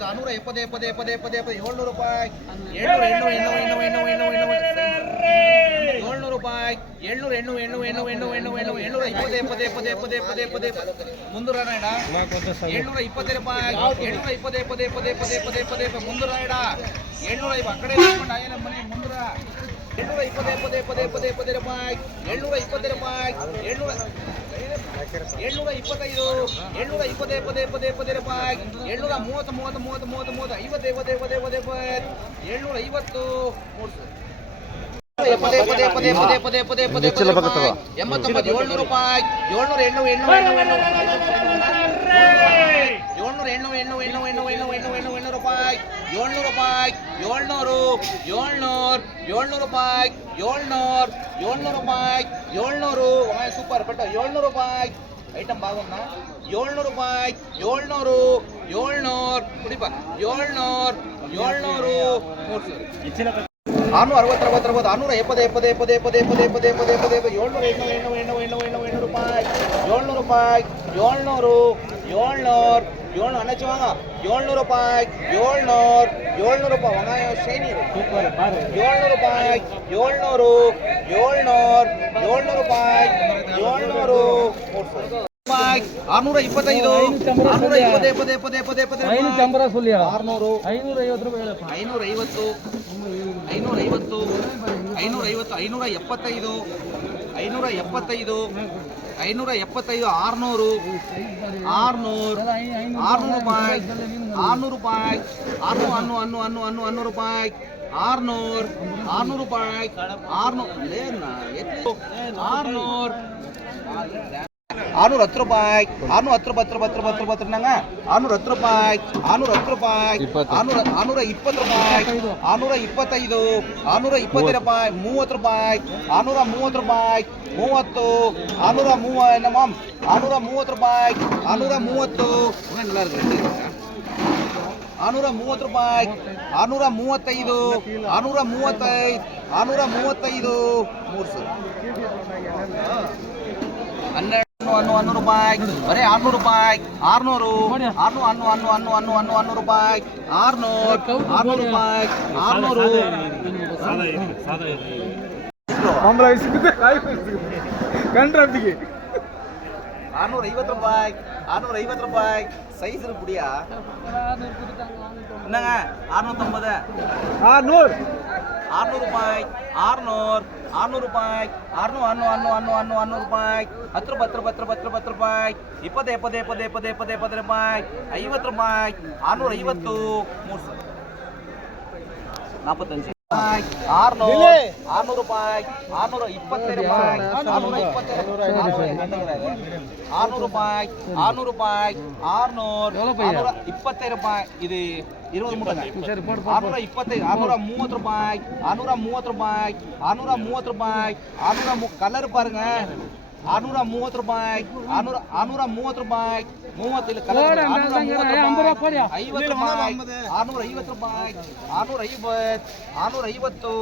ನಾನೂರ ಎಪ್ಪದೇ ಪದೇ ಪದೇ ಪದೇ ಪದೇ ಏಳ್ನೂರು ರೂಪಾಯಿ ಏಳ್ನೂರು ಎಂಟು ಹೆಣ್ಣು ಹೆಣ್ಣು ಹೆಣ್ಣು ಹೆಣ್ಣು ಏಳ್ನೂರು ರೂಪಾಯಿ ಏಳ್ನೂರು ಹೆಣ್ಣು ಹೆಣ್ಣು ಹೆಣ್ಣು ಹೆಣ್ಣು ಹೆಣ್ಣು ಹೆಣ್ಣು ಏಳ್ನೂರ ಇಪ್ಪತ್ತೇ ಪದೇ ಪದೇ ಪದೇ ಪದೇ ಪದೇ ಮುಂದೂರ ನಾಯಡ ಏಳ್ನೂರ ಇಪ್ಪತ್ತೇ ರೂಪಾಯಿ ಏಳ್ನೂರ ಇಪ್ಪತ್ತೇ ಪದೇ ಪದೇ ಪದೇ ಪದೇ ಪದೇ ಮುಂದೂರ ಆ ಕಡೆ ಏಳ್ನೂರ ಇಪ್ಪತ್ತೇ ಪದೇ ಪದೇ ಪದೇ ಪದೇ ರೂಪಾಯಿ ಏಳ್ನೂರ ಇಪ್ಪತ್ತೇ ರೂಪಾಯಿ ಏಳ್ನೂರ ಏಳ್ನೂರ ಇಪ್ಪತ್ತೈದು ಏಳ್ನೂರ ಇಪ್ಪತ್ತೇ ಪದೇ ಪದೇ ಪದೇ ರೂಪಾಯಿ ಏಳ್ನೂರ ಮೂವತ್ತು ಮೂವತ್ತು ಮೂವತ್ತು ಮೂವತ್ತು ಮೂವತ್ತು ಐವತ್ತು ಐವತ್ತು ಐವತ್ತು ಐವತ್ತು ಐವತ್ತು ಏಳ್ನೂರ ಐವತ್ತು ಪದೇ ಪದೇ ಪದೇ ಪದೇ ಪದೇ ಪದೇ ಪದೇ ಪದೇ ರೂಪಾಯಿ ಎಂಬತ್ತೊಂಬತ್ತು ಏಳ್ನೂರು ರೂಪಾಯಿ ಏಳ್ನೂರ ಎಣ್ಣು ಎಣ್ಣು ಎಣ್ಣು ಎಣ್ಣು ಏಳ್ನೂರ ಎಣ್ಣು ಎಣ್ಣು ಎಣ್ಣು ಎಣ್ಣು ಎಣ್ಣು ಹೆಣ್ಣು ರೂಪಾಯಿ, ಏಳ್ನೂರು ರೂಪಾಯಿ, ಏಳ್ನೂರು ಏಳ್ನೂರು ಏಳ್ನೂರು ರೂಪಾಯಿ, ಏಳ್ನೂರು ಏಳ್ನೂರು ರೂಪಾಯಿ, ಏಳ್ನೂರು. ಸೂಪರ್ ಬಟ್ ಏಳ್ನೂರು ರೂಪಾಯಿ. ಐಟಮ್ ಬಾಗುಂದ ಏಳ್ನೂರು ರೂಪಾಯಿ, ಏಳ್ನೂರು ಏಳ್ನೂರು. ಕುಡಿಪ. ಏಳ್ನೂರು ಏಳ್ನೂರು. ಮೂರು ಆರ್ನೂರ ಅರವತ್ತು ಅರವತ್ತು ಅರವತ್ತು ಆರ್ನೂರ ಎಪ್ಪದೇ ಎಪ್ಪದೇ ಎಪ್ಪದೇ ಎಪ್ಪದೇ ಎಪ್ಪದೇ ಎಪ್ಪದೇ ಎಪ್ಪದೇ ಎಪ್ಪದೇ ಎಪ್ಪದೇ ಏಳ್ನೂರ ಎಂಟು ಹೆಣ್ಣು ಹೆಣ್ಣು ಹೆಣ್ಣು ಹೆಣ್ಣು ಎಂಟು ರೂಪಾಯಿ ಏಳ್ನೂರು ರೂಪಾಯಿ ಏಳ್ನೂರು ಏಳ್ನೂರು ಏಳ್ನೂರು ಅಣ್ಣಚುವಾಗ ಏಳ್ನೂರು ರೂಪಾಯಿ ಏಳ್ನೂರು ಏಳ್ನೂರು ರೂಪಾಯಿ ವಂಗಾಯ ಶೈನಿ ಏಳ್ನೂರು ರೂಪಾಯಿ ಏಳ್ನೂರು ಏಳ್ನೂರು ಏಳ್ನೂರು ರೂಪಾಯಿ ಏಳ್ನೂರು ಆರ್ನೂರ ಇಪ್ಪತ್ತೈದು ಆರ್ನೂರ ಇಪ್ಪತ್ತೈದು ಪದೇ ಪದೇ ಪದೇ ಐವತ್ತು ಐನೂರೈವತ್ತು ಐನೂರೈವತ್ತು ಐನೂರ ಎಪ್ಪತ್ತೈದು ಐನೂರ ಎಪ್ಪತ್ತೈದು ಐನೂರ ಎಪ್ಪತ್ತೈದು ಆರುನೂರು ಆರುನೂರು ಆರುನೂರು ರೂಪಾಯಿ ಆರುನೂರು ರೂಪಾಯಿ ಆರುನೂರು ಹನ್ನು ಹನ್ನು ಹನ್ನು ಹನ್ನು ಹನ್ನೂರು ರೂಪಾಯಿ ಆರುನೂರು ಆರುನೂರು ರೂಪಾಯಿ ಆರುನೂರು ಆರುನೂರು அறுநூறு பத்து ரூபாய் அறுநூறு பத்து பத்து பத்து பத்து பத்து இருந்தாங்க அறுநூறு பத்து ரூபாய் அறுநூறு பத்து ரூபாய் அறுநூறு அறுநூறு ಇಪ್ಪತ್ತು ರೂಪಾಯಿ ಅರ್ನೂರ ಇಪ್ಪತ್ತೈದು ಅರ್ನೂರ ಇಪ್ಪತ್ತೈದು ರೂಪಾಯಿ ಮೂವತ್ತು ರೂಪಾಯಿ ಅರ್ನೂರ ಮೂವತ್ತು ರೂಪಾಯಿ ಮೂವತ್ತು ಅರ್ನೂರ ಮೂವ ನಮ್ಮ ಅರ್ನೂರ ಮೂವತ್ತು ರೂಪಾಯಿ ಅರ್ನೂರ ಮೂವತ್ತು ಅರ್ನೂರ ಮೂವತ್ತು ರೂಪಾಯಿ ಅರ್ನೂರ ಮೂವತ್ತೈದು ಅರ್ನೂರ ಮೂವತ್ತೈದು ಅರ್ನೂರ ಮೂವತ್ತೈದು ಮೂರು ಸಾವಿರ ಹನ್ನೆರಡು ಹನ್ನೂ ಹನ್ನೂ ರೂಪಾಯಿ ಬರೀ ಆರ್ನೂರು ರೂಪಾಯಿ ಆರ್ನೂರು ಆರ್ನೂ ಹನ್ನೂ ಹನ್ನೂ ಹನ್ನೂ ಹನ್ನೂ ಹನ್ನೂ ಹನ್ನೂ ರೂಪಾಯಿ ಆರ್ನೂರು ಆರ್ನೂರು ರೂಪಾಯಿ ಆರ್ನೂರು ಕಂಡ್ರಬ್ಬಿಗೆ ಆರ್ನೂರ ಐವತ್ತು ರೂಪಾಯಿ ಆರ್ನೂರ ಐವತ್ತು ರೂಪಾಯಿ சைஸ் இருக்குடியா என்னங்க அறுநூத்தம்பது ஆ நூறு ಆರ್ನೂರು ರೂಪಾಯಿ, ಆರ್ನೂರು ಆರ್ನೂರು ರೂಪಾಯಿ, ಆರ್ನೂರು ಹಣ್ಣು ಹಣ್ಣು ಹಣ್ಣು ಹಣ್ಣು ಹಣ್ಣು ರೂಪಾಯಿ, ಹತ್ತು ರೂಪಾಯಿ ಹತ್ತು ರೂಪಾಯಿ ಹತ್ತು ರೂಪಾಯಿ ಹತ್ತು ರೂಪಾಯಿ, ಇಪ್ಪತ್ತು ಎಪ್ಪತ್ತು ಎಪ್ಪತ್ತು ಎಪ್ಪತ್ತು ಎಪ್ಪತ್ತು ಎಪ್ಪತ್ತು ರೂಪಾಯಿ, ಐವತ್ತು ರೂಪಾಯಿ, ಆರ್ನೂರ ಐವತ್ತು, ಮೂರು ಸಾವಿರ. ನಾಲ್ಪತ್ತಂಜು இது இருபது மூட்டை அறுநூறு இப்பத்தி அறுநூறு மூவத்து ரூபாய் அறுநூறு மூவத்து ரூபாய் அறுநூறு மூவத்து ரூபாய் அறுநூறு கலர் பாருங்க ಆರ್ನೂರ ಮೂವತ್ತು ರೂಪಾಯಿ ಆರ್ನೂರ ಆರ್ನೂರ ಮೂವತ್ತು ರೂಪಾಯಿ ಮೂವತ್ತು ಇಲ್ಲಿ ಕಲರ್ ಐವತ್ತು ರೂಪಾಯಿ ಆರ್ನೂರ ಐವತ್ತು ರೂಪಾಯಿ ಆರ್ನೂರ ಐವತ್ತು ಆರ್ನೂರ ಐವತ್ತು.